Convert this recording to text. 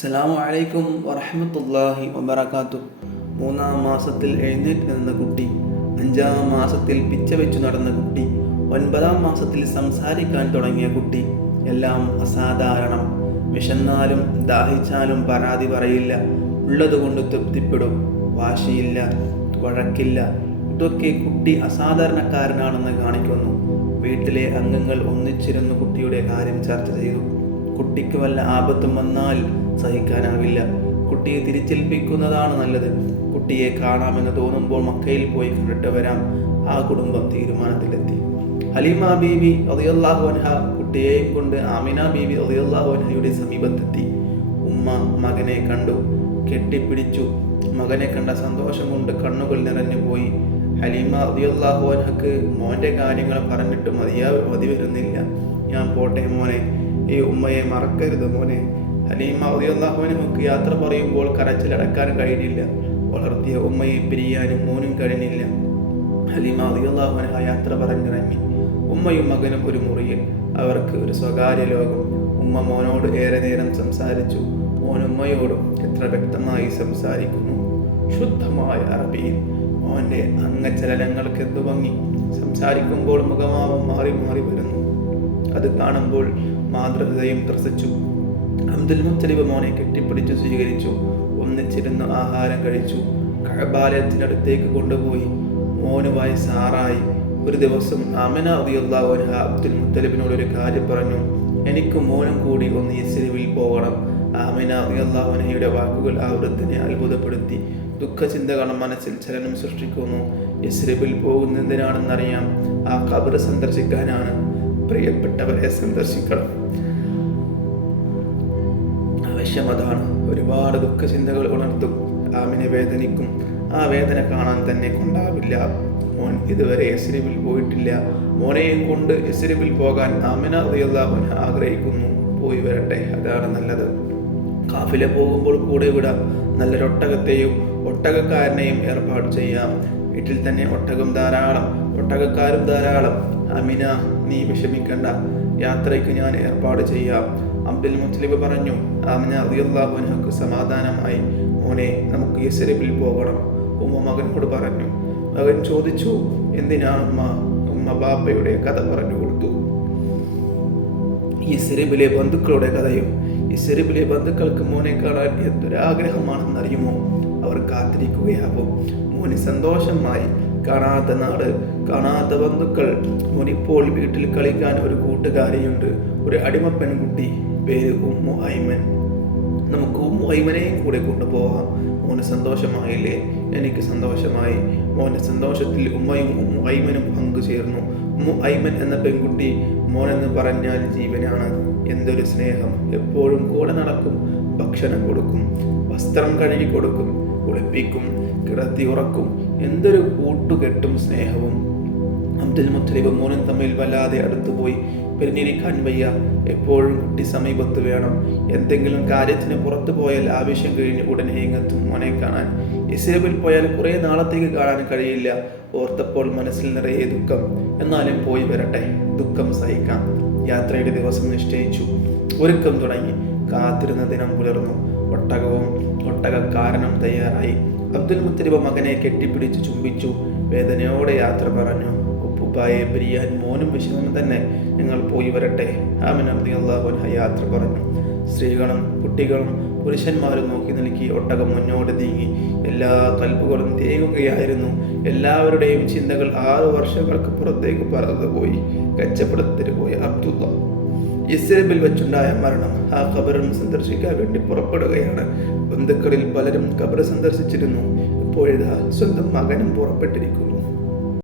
അസ്സലാമു അലൈക്കും വറഹ്മത്തുള്ളാഹി വബറകാതുഹു. 3-ാം മാസത്തിൽ എഴുന്നേറ്റ് നിന്ന കുട്ടി, 5-ാം മാസത്തിൽ പിച്ച വെച്ചു നടന്ന കുട്ടി, 9-ാം മാസത്തിൽ സംസാരിക്കാൻ തുടങ്ങിയ കുട്ടി, എല്ലാം അസാധാരണം. വിശന്നാലും ദാഹിച്ചാലും പരാതി പറയില്ല, ഉള്ളതുകൊണ്ട് തൃപ്തിപ്പെടും, വാശിയില്ല, വഴക്കില്ല. ഇതൊക്കെ കുട്ടി അസാധാരണക്കാരനാണെന്ന് കാണിക്കുന്നു. വീട്ടിലെ അംഗങ്ങൾ ഒന്നിച്ചിരുന്ന് കുട്ടിയുടെ കാര്യം ചർച്ച ചെയ്തു. കുട്ടിക്ക് വല്ല ആപത്തും വന്നാൽ സഹിക്കാനാവില്ല. കുട്ടിയെ തിരിച്ചേൽപ്പിക്കുന്നതാണ് നല്ലത്. കുട്ടിയെ കാണാമെന്ന് തോന്നുമ്പോൾ മക്കയിൽ പോയി കണ്ടിട്ട് വരാം. ആ കുടുംബം തീരുമാനത്തിലെത്തി. ഹലീമ ബീവി റളിയല്ലാഹു അൻഹ കുട്ടിയെയും കൊണ്ട് ആമിന ബീവി റളിയല്ലാഹു അൻഹയുടെ സമീപത്തെത്തി. ഉമ്മ മകനെ കണ്ടു, കെട്ടിപ്പിടിച്ചു. മകനെ കണ്ട സന്തോഷം കൊണ്ട് കണ്ണുകൾ നിറഞ്ഞു പോയി. ഹലീമ റളിയല്ലാഹു അൻഹക്ക് മോൻ്റെ കാര്യങ്ങൾ പറഞ്ഞിട്ട് മതി വരുന്നില്ല. ഞാൻ പോട്ടെ മോനെ, ഈ ഉമ്മയെ മറക്കരുത് മോനെ. ഹലീമ റളിയല്ലാഹു അൻഹക്ക് യാത്ര പറയുമ്പോൾ കരച്ചിലടക്കാൻ കഴിഞ്ഞില്ല. വളർത്തിയ ഉമ്മയെ പിരിയാനും മോനും കഴിഞ്ഞില്ല. ഹലീമ റളിയല്ലാഹു അൻഹ യാത്ര പറഞ്ഞിറങ്ങി. ഉമ്മയും മകനും ഒരു മുറിയിൽ. അവർക്ക് ഒരു സ്വകാര്യ ലോകം. ഉമ്മ മോനോട് ഏറെ നേരം സംസാരിച്ചു. മോൻ ഉമ്മയോടും എത്ര വ്യക്തമായി സംസാരിക്കുന്നു, ശുദ്ധമായ അറബിയിൽ. മോൻ്റെ അംഗചലനങ്ങൾക്ക് എന്തു ഭംഗി! സംസാരിക്കുമ്പോൾ മുഖഭാവം മാറി മാറി വരുന്നു. അത് കാണുമ്പോൾ മാതൃഹൃദയം ത്രസിച്ചു. അബ്ദുൽ മുത്തലിബ് മോനെ കെട്ടിപ്പിടിച്ചു സ്വീകരിച്ചു. ഒന്നിച്ചിരുന്ന് ആഹാരം കഴിച്ചു. കഅബാലയത്തിനടുത്തേക്ക് കൊണ്ടുപോയി. മോന് വയസ്സാറായി. ഒരു ദിവസം ആമിന റളിയല്ലാഹു അൻഹ അബ്ദുൽ മുത്തലിബിനോട് ഒരു കാര്യം പറഞ്ഞു. എനിക്കും മോനും കൂടി ഒന്ന് യസ്രിബിൽ പോകണം. ആമിന റളിയല്ലാഹു അൻഹയുടെ വാക്കുകൾ ആ വൃദ്ധനെ അത്ഭുതപ്പെടുത്തി. ദുഃഖചിന്തകൾ മനസ്സിൽ ചലനം സൃഷ്ടിക്കുന്നു. യസ്രിബിൽ പോകുന്നതിനാണെന്നറിയാം. ആ ഖബർ സന്ദർശിക്കാനാണ്. പ്രിയപ്പെട്ടവരെ സന്ദർശിക്കണം, ആവശ്യമതാണ്. ഒരുപാട് ദുഃഖചിന്തകൾ ഉണർത്തും. ആമിനെ വേദനിക്കും. ആ വേദന കാണാൻ തന്നെ കൊണ്ടാവില്ല. മോൻ ഇതുവരെ യസ്രിബിൽ പോയിട്ടില്ല. മോനെയും കൊണ്ട് യസ്രിബിൽ പോകാൻ ആമിന റളിയല്ലാഹു അൻഹ ആഗ്രഹിക്കുന്നു. പോയി വരട്ടെ, അതാണ് നല്ലത്. കാഫില പോകുമ്പോൾ കൂടെ വിടാം. നല്ലൊരൊട്ടകത്തെയും ഒട്ടകക്കാരനെയും ഏർപ്പാട് ചെയ്യാം. വീട്ടിൽ തന്നെ ഒട്ടകം ധാരാളം, ഒട്ടകക്കാരും ധാരാളം. ആമിന, നീ വിഷമിക്കണ്ട, യാത്രയ്ക്ക് ഞാൻ ഏർപ്പാട് ചെയ്യാം. അബ്ദുൽ മുത്തലിബ് പറഞ്ഞു. ആമിന റളിയല്ലാഹു അൻഹക്ക് സമാധാനമായി. മോനെ, നമുക്ക് യസ്രിബിൽ പോകണം. ഉമ്മ മകനോട് പറഞ്ഞു. മകൻ ചോദിച്ചു, എന്തിനാണ് ഉമ്മ? ഉമ്മ ബാപ്പയുടെ കഥ പറഞ്ഞു കൊടുത്തു. യസ്രിബിലെ ബന്ധുക്കളുടെ കഥയും. യസ്രിബിലെ ബന്ധുക്കൾക്ക് മോനെ കാണാൻ എന്തൊരാഗ്രഹമാണെന്നറിയുമോ? അവർ കാത്തിരിക്കുകയാകും. മോന് സന്തോഷമായി. കാണാത്ത നാട്, കാണാത്ത ബന്ധുക്കൾ. മോനിപ്പോൾ വീട്ടിൽ കളിക്കാൻ ഒരു കൂട്ടുകാരിയുണ്ട്, ഒരു അടിമ പെൺകുട്ടി. പേര് ഉമ്മു ഐമൻ. നമുക്ക് ഉമ്മു ഐമനെയും കൂടെ കൊണ്ടുപോകാം. മോന് സന്തോഷമായില്ലേ? എനിക്ക് സന്തോഷമായി. മോൻ്റെ സന്തോഷത്തിൽ ഉമ്മയും ഉമ്മു ഐമനും പങ്കുചേർന്നു. ഉമ്മു ഐമൻ എന്ന പെൺകുട്ടി മോനെന്ന് പറഞ്ഞാൽ ജീവനാണ്. എന്തൊരു സ്നേഹം! എപ്പോഴും കൂടെ നടക്കും, ഭക്ഷണം കൊടുക്കും, വസ്ത്രം കഴുകി കൊടുക്കും, കുളിപ്പിക്കും, കിടത്തി ഉറക്കും. എന്തൊരു കൂട്ടുകെട്ടും സ്നേഹവും! അബ്ദുൽ മുത്തലിബ് മോനും തമ്മിൽ വല്ലാതെ അടുത്തുപോയി. പിരിഞ്ഞിരിക്കാൻ വയ്യ. എപ്പോഴും കുട്ടി സമീപത്ത് വേണം. എന്തെങ്കിലും കാര്യത്തിന് പുറത്തു പോയാൽ ആവശ്യം കഴിഞ്ഞ് ഉടനെ ഇങ്ങെത്തും മോനെ കാണാൻ. യസ്രിബിൽ പോയാൽ കുറേ നാളത്തേക്ക് കാണാൻ കഴിയില്ല. ഓർത്തപ്പോൾ മനസ്സിൽ നിറയെ ദുഃഖം. എന്നാലും പോയി വരട്ടെ, ദുഃഖം സഹിക്കാം. യാത്രയുടെ ദിവസം നിശ്ചയിച്ചു. ഒരുക്കം തുടങ്ങി. കാത്തിരുന്ന ദിനം പുലർന്നു. ഒട്ടകവും ഒട്ടകക്കാരനും തയ്യാറായി. അബ്ദുൽ മുത്തലിബ് മകനെ കെട്ടിപ്പിടിച്ച് ചുംബിച്ചു. വേദനയോടെ യാത്ര പറഞ്ഞു. ഉപ്പുപ്പായെ പിരിയാൻ മോനും വിഷമം തന്നെ. ഞങ്ങൾ പോയി വരട്ടെ. ആമിന റളിയല്ലാഹു അൻഹ യാത്ര പറഞ്ഞു. സ്ത്രീകളും കുട്ടികളും പുരുഷന്മാരും നോക്കി നിൽക്കി. ഒട്ടകം മുന്നോട്ട് നീങ്ങി. എല്ലാ കൽപ്പുകളും തേങ്ങുകയായിരുന്നു. എല്ലാവരുടെയും ചിന്തകൾ 6 വർഷങ്ങൾക്ക് പുറത്തേക്ക് പറന്നുപോയി. കച്ചവടത്തിന് പോയ അബ്ദുള്ള യസ്രിബിൽ വെച്ചുണ്ടായ മരണം. ആ ഖബറും സന്ദർശിക്കാൻ വേണ്ടി പുറപ്പെടുകയാണ്. ബന്ധുക്കളിൽ പലരും ഖബർ സന്ദർശിച്ചിരുന്നു. ഇപ്പോഴിതാ സ്വന്തം മകനും പുറപ്പെട്ടിരിക്കുന്നു.